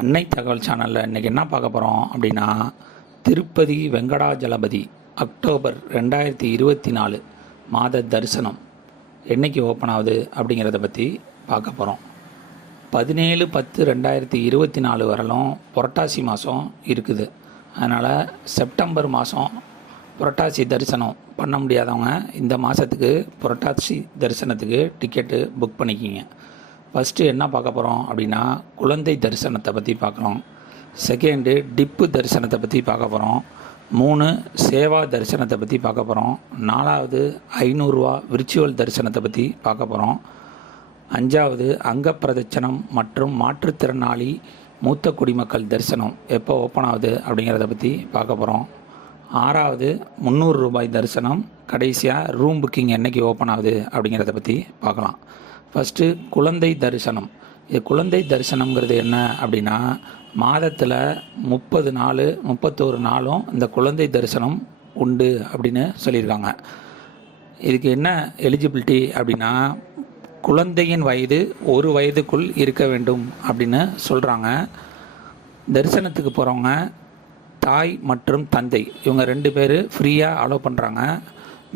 அன்னை தகவல் சேனலில் இன்றைக்கி என்ன பார்க்க போகிறோம் அப்படின்னா, திருப்பதி வெங்கடாஜலபதி அக்டோபர் 2024 மாத தரிசனம் என்றைக்கு ஓப்பன் ஆகுது அப்படிங்கிறத பற்றி பார்க்க போகிறோம். 17/10/2024 வரலும் புரட்டாசி மாதம் இருக்குது. அதனால் செப்டம்பர் மாதம் புரட்டாசி தரிசனம் பண்ண முடியாதவங்க இந்த மாதத்துக்கு புரட்டாசி தரிசனத்துக்கு டிக்கெட்டு புக் பண்ணிக்கிங்க. ஃபஸ்ட்டு என்ன பார்க்க போகிறோம் அப்படின்னா, குழந்தை தரிசனத்தை பற்றி பார்க்குறோம். செகண்டு டிப்பு தரிசனத்தை பற்றி பார்க்க போகிறோம். 3 சேவா தரிசனத்தை பற்றி பார்க்க போகிறோம். 4வது 500 ரூபா விர்ச்சுவல் தரிசனத்தை பற்றி பார்க்க போகிறோம். 5வது அங்கப்பிரதட்சணம் மற்றும் மாற்றுத்திறனாளி மூத்த குடிமக்கள் தரிசனம் எப்போ ஓப்பன் ஆகுது அப்படிங்கிறத பற்றி பார்க்க போகிறோம். 6வது 300 ரூபாய் தரிசனம். கடைசியாக ரூம் புக்கிங் என்றைக்கு ஓப்பன் ஆகுது அப்படிங்கிறத பற்றி பார்க்கலாம். ஃபஸ்ட்டு குழந்தை தரிசனம். இது குழந்தை தரிசனம்ங்கிறது என்ன அப்படின்னா, மாதத்தில் 30 நாள் 31 நாளும் இந்த குழந்தை தரிசனம் உண்டு அப்படின்னு சொல்லியிருக்காங்க. இதுக்கு என்ன எலிஜிபிலிட்டி அப்படின்னா, குழந்தையின் வயது 1 வயதுக்குள் இருக்க வேண்டும் அப்படின்னு சொல்கிறாங்க. தரிசனத்துக்கு போகிறவங்க தாய் மற்றும் தந்தை இவங்க 2 பேர் ஃப்ரீயாக அலோவ் பண்ணுறாங்க.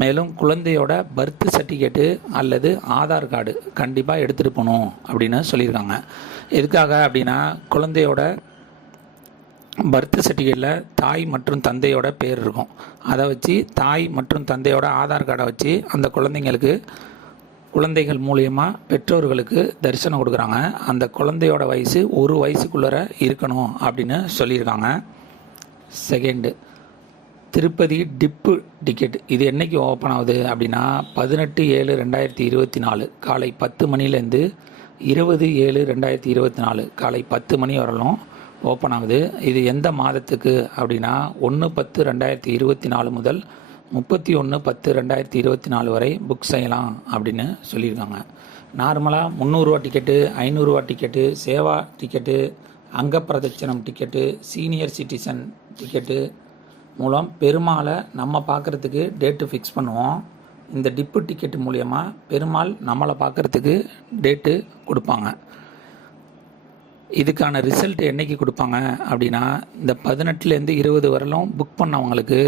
மேலும் குழந்தையோட பர்த் சர்டிஃபிகேட்டு அல்லது ஆதார் கார்டு கண்டிப்பாக எடுத்துகிட்டு போகணும் அப்படின்னு சொல்லியிருக்காங்க. எதுக்காக அப்படின்னா, குழந்தையோட பர்த் சர்டிஃபிகேட்டில் தாய் மற்றும் தந்தையோட பேர் இருக்கும். அதை வச்சு தாய் மற்றும் தந்தையோட ஆதார் கார்டை வச்சு அந்த குழந்தைகள் மூலியமாக பெற்றோர்களுக்கு தரிசனம் கொடுக்குறாங்க. அந்த குழந்தையோட வயசு 1 வயசுக்குள்ளே இருக்கணும் அப்படின்னு சொல்லியிருக்காங்க. செகண்டு திருப்பதி டிப்பு டிக்கெட். இது என்றைக்கு ஓப்பன் ஆகுது அப்படின்னா, 18/7/2024 காலை 10 மணிலேருந்து 20/7/2024 காலை 10 மணி வரலும் ஓப்பன் ஆகுது. இது எந்த மாதத்துக்கு அப்படின்னா, 1/10/2024 முதல் 31/10/2024 வரை புக் செய்யலாம் அப்படின்னு சொல்லியிருக்காங்க. நார்மலாக 300 ரூபா டிக்கெட்டு, 500 ரூபா டிக்கெட்டு, சேவா டிக்கெட்டு, அங்கப்பிரதட்சணம் டிக்கெட்டு, சீனியர் சிட்டிசன் டிக்கெட்டு மூலம் பெருமாளை நம்ம பார்க்குறதுக்கு டேட்டு ஃபிக்ஸ் பண்ணுவோம். இந்த டிப்பு டிக்கெட்டு மூலயமா பெருமாள் நம்மளை பார்க்குறதுக்கு டேட்டு கொடுப்பாங்க. இதுக்கான ரிசல்ட் என்றைக்கு கொடுப்பாங்க அப்படின்னா, இந்த 18லேருந்து 20 வரலும் புக் பண்ணவங்களுக்கு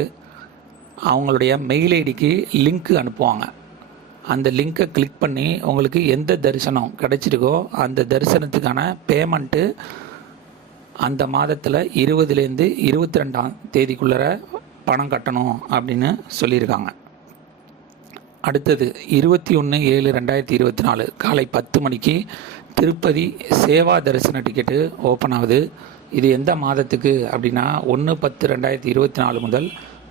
அவங்களுடைய மெயில் ஐடிக்கு லிங்க்கு அனுப்புவாங்க. அந்த லிங்க்கை கிளிக் பண்ணி உங்களுக்கு எந்த தரிசனம் கிடச்சிருக்கோ அந்த தரிசனத்துக்கான பேமெண்ட்டு அந்த மாதத்தில் 20லேருந்து 22ஆம் தேதிக்குள்ளே பணம் கட்டணும் அப்படின்னு சொல்லியிருக்காங்க. அடுத்தது 21/7/2024 காலை 10 மணிக்கு திருப்பதி சேவா தரிசன டிக்கெட்டு ஓப்பன் ஆகுது. இது எந்த மாதத்துக்கு அப்படின்னா, 1/10/2024 முதல்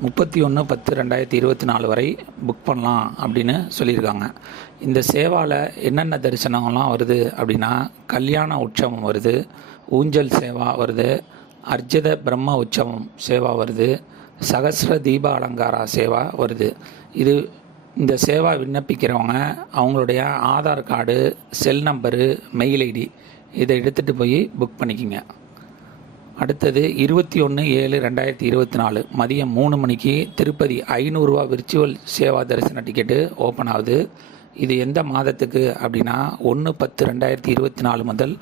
31/10/2024 வரை புக் பண்ணலாம் அப்படின்னு சொல்லியிருக்காங்க. இந்த சேவாவில் என்னென்ன தரிசனம்லாம் வருது அப்படின்னா, கல்யாண உற்சவம் வருது, ஊஞ்சல் சேவா வருது, அர்ஜத பிரம்ம உற்சவம் சேவா வருது, சகஸ்ர தீப அலங்காரா சேவா வருது. இந்த சேவா விண்ணப்பிக்கிறவங்க அவங்களுடைய Aadhaar card, cell number, mail ID இதை எடுத்துகிட்டு போய் புக் பண்ணிக்கிங்க. அடுத்தது 21/7/2024 மதியம் 3 மணிக்கு திருப்பதி 500 ரூபா விர்ச்சுவல் சேவா தரிசன டிக்கெட்டு ஓப்பன் ஆகுது. இது எந்த மாதத்துக்கு அப்படின்னா, 1/10/2024 முதல்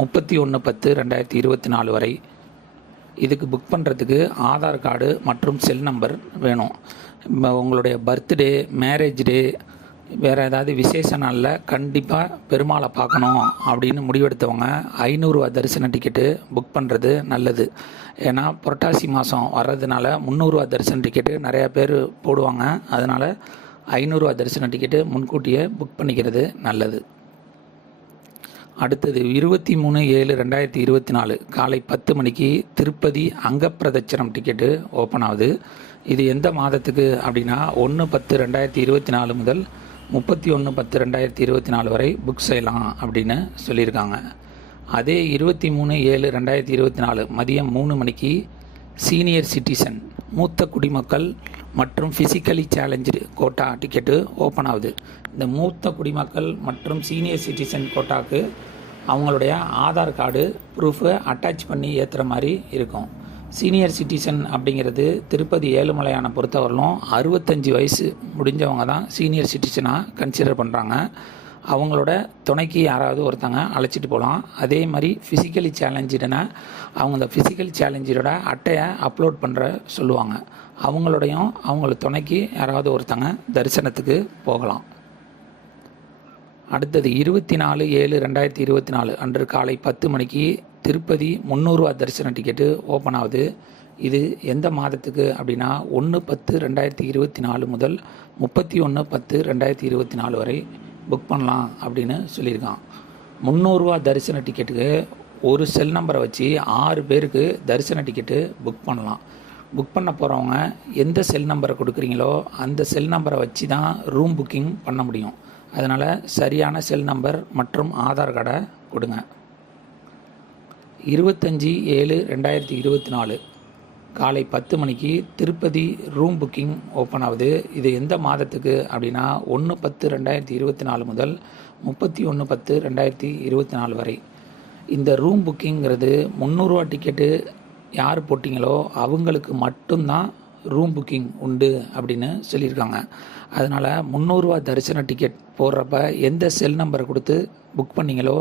31/10/2024 வரை. இதுக்கு புக் பண்ணுறதுக்கு ஆதார் கார்டு மற்றும் செல் நம்பர் வேணும். உங்களுடைய பர்த்டே, மேரேஜ் டே, வேறு ஏதாவது விசேஷ நாளில் கண்டிப்பாக பெருமாளை பார்க்கணும் அப்படின்னு முடிவெடுத்தவங்க 500 ரூபா தரிசன டிக்கெட்டு புக் பண்ணுறது நல்லது. ஏன்னா புரட்டாசி மாதம் வர்றதுனால 300 ரூபா தரிசன டிக்கெட்டு நிறையா பேர் போடுவாங்க. அதனால் 500 ரூபா தரிசன டிக்கெட்டு முன்கூட்டியே புக் பண்ணிக்கிறது நல்லது. அடுத்தது 23/7/2024 காலை 10 மணிக்கு திருப்பதி அங்கப்பிரதட்சணம் டிக்கெட்டு ஓப்பன் ஆகுது. இது எந்த மாதத்துக்கு அப்படின்னா, 1/10/2024 முதல் 31/10/2024 வரை புக் செய்யலாம் அப்படின்னு சொல்லியிருக்காங்க. அதே 23/7/2024 மதியம் 3 மணிக்கு சீனியர் சிட்டிசன் மூத்த குடிமக்கள் மற்றும் physically challenge quota ticket open ஆகுது. இந்த மூத்த குடிமக்கள் மற்றும் சீனியர் சிட்டிசன் கோட்டாவுக்கு அவங்களுடைய ஆதார் கார்டு ப்ரூஃபை அட்டாச் பண்ணி ஏற்றுற மாதிரி இருக்கும். சீனியர் சிட்டிசன் அப்படிங்கிறது திருப்பதி ஏழுமலையானை பொறுத்தவரையிலும் 65 வயசு முடிஞ்சவங்க தான் சீனியர் சிட்டிசனாக கன்சிடர் பண்ணுறாங்க. அவங்களோட துணைக்கு யாராவது ஒருத்தங்க அழைச்சிட்டு போகலாம். அதே மாதிரி ஃபிசிக்கலி சேலஞ்சுடுனா அவங்க இந்த ஃபிசிக்கல் சேலஞ்சோட அட்டையை அப்லோட் பண்ணுற சொல்லுவாங்க. அவங்களோடையும் அவங்கள துணைக்கு யாராவது ஒருத்தங்க தரிசனத்துக்கு போகலாம். அடுத்தது 24/7/2024 அன்று காலை 10 மணிக்கு திருப்பதி 300 ரூபா தரிசன டிக்கெட்டு ஓப்பன் ஆகுது. இது எந்த மாதத்துக்கு அப்படின்னா 1/10/2024 முதல் 31/10/2024 வரை புக் பண்ணலாம் அப்படின்னு சொல்லியிருக்கான். 300 ரூபா தரிசன டிக்கெட்டுக்கு ஒரு செல் நம்பரை வச்சு 6 பேருக்கு தரிசன டிக்கெட்டு புக் பண்ணலாம். புக் பண்ண போகிறவங்க எந்த செல் நம்பரை கொடுக்குறீங்களோ அந்த செல் நம்பரை வச்சு தான் ரூம் புக்கிங் பண்ண முடியும். அதனால் சரியான செல் நம்பர் மற்றும் ஆதார் கார்டை கொடுங்க. 25/7/2024 காலை 10 மணிக்கு திருப்பதி ரூம் புக்கிங் ஓப்பன் ஆகுது. இது எந்த மாதத்துக்கு அப்படின்னா 1/10/2024 முதல் 31/10/2024 வரை. இந்த ரூம் புக்கிங்கிறது 300 ரூபா டிக்கெட்டு யார் போட்டிங்களோ அவங்களுக்கு மட்டும்தான் ரூம் புக்கிங் உண்டு அப்படின்னு சொல்லியிருக்காங்க. அதனால் 300 ரூபா தரிசன டிக்கெட் போடுறப்ப எந்த செல் நம்பரை கொடுத்து புக் பண்ணிங்களோ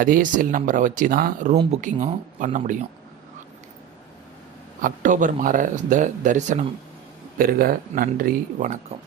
அதே செல் நம்பரை வச்சு தான் ரூம் புக்கிங்கும் பண்ண முடியும். அக்டோபர் மாத தரிசனம் பெறுக. நன்றி, வணக்கம்.